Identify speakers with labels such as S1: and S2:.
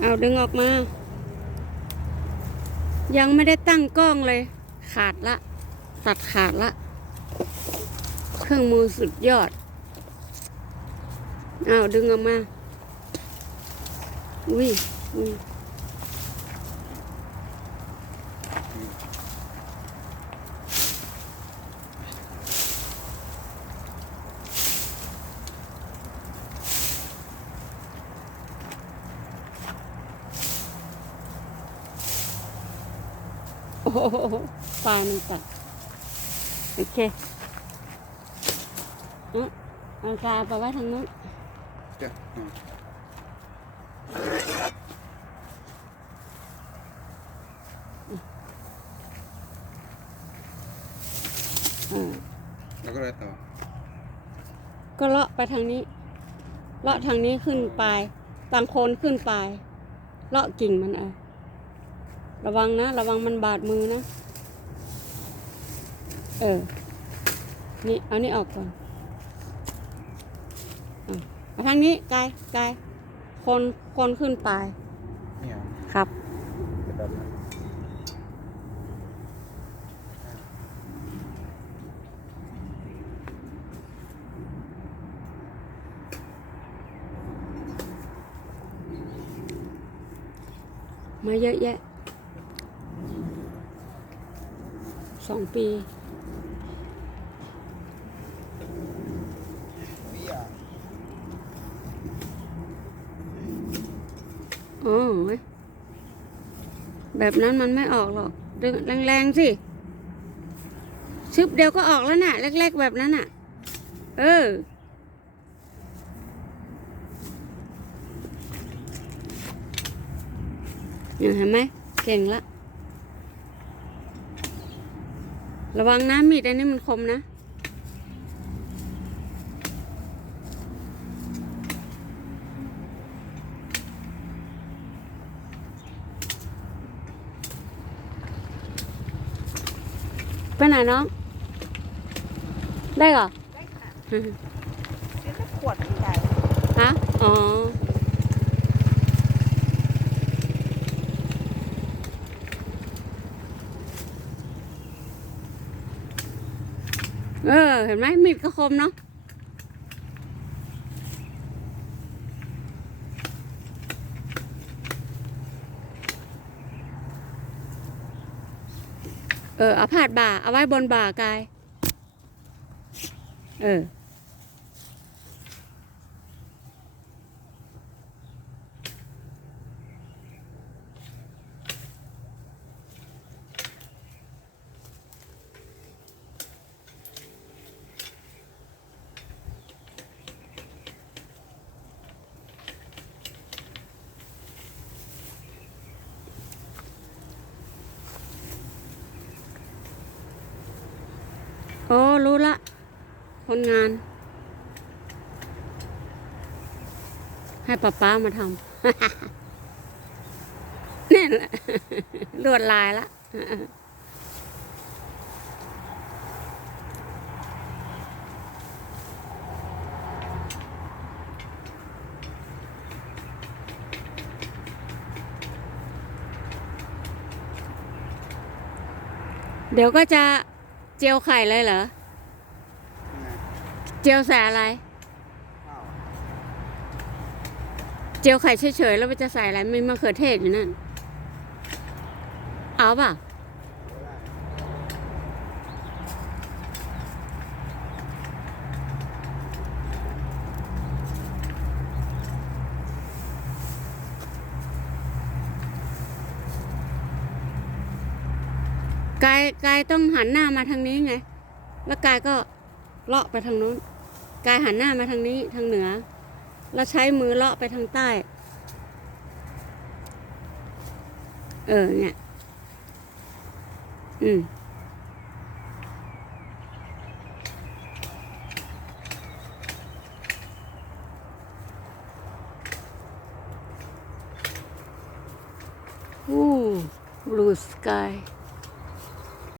S1: เอาดึงออกมา ยังไม่ได้ตั้งกล้องเลย ขาดละ ตัดขาดละ เครื่องมือสุดยอด เอาดึงออกมา อุ้ยอุ้ย ปลามันตัดโอเคอะเอากาไปไว้ทางนู้น
S2: จ้ะอ่า
S1: อ่า
S2: แล้วก็อะไรต่อ
S1: ก็เลาะไปทางนี้ เลาะทางนี้ขึ้นปลายต่างโคนขึ้นปลายเลาะกิ่งมันเอา ระวังนะ ระวังมันบาดมือนะ เออ นี่ เอานี่ออกก่อนเอามาทางนี้กายกายโคนโคนขึ้นปลาย
S2: เนี่ย
S1: ครับ
S2: เป็นแบบนั้น
S1: มาเยอะแยะ สองปีอ๋อเว้ยแบบนั้นมันไม่ออกหรอกดึงแรงๆสิ ชึบเดียวก็ออกแล้วน่ะเล็กๆแบบนั้นน่ะ เออยเห็นไหม เก่งละ ระวังนะมีดอันนี้มันคมนะ ไปไหนน้อง ได้เหรอ
S3: ได้ค่ะ ซื้อแต่ขวดใหญ่
S1: ฮะ อ๋อ เออ เห็นไหมมีดก็คมเนาะเออเอาผาดบ่าเอาไว้บนบ่ากาย เออ โอ้รู้ละ คนงาน ให้ป้าป้ามาทำนี่แหละลวดลายละเดี๋ยวก็จะ เจียวไข่เลยเหรอ เจียวใส่อะไร
S2: ข้าว
S1: เจียวไข่เฉยๆแล้วมันจะใส่อะไรมีมะเขือเทศอยู่นั่น เอาเปล่ะ กายกายต้องหันหน้ามาทางนี้ไง แล้วกายก็เลาะไปทางนู้น กายหันหน้ามาทางนี้ทางเหนือ แล้วใช้มือเลาะไปทางใต้ เออเนี่ยอืม Ooh, blue sky.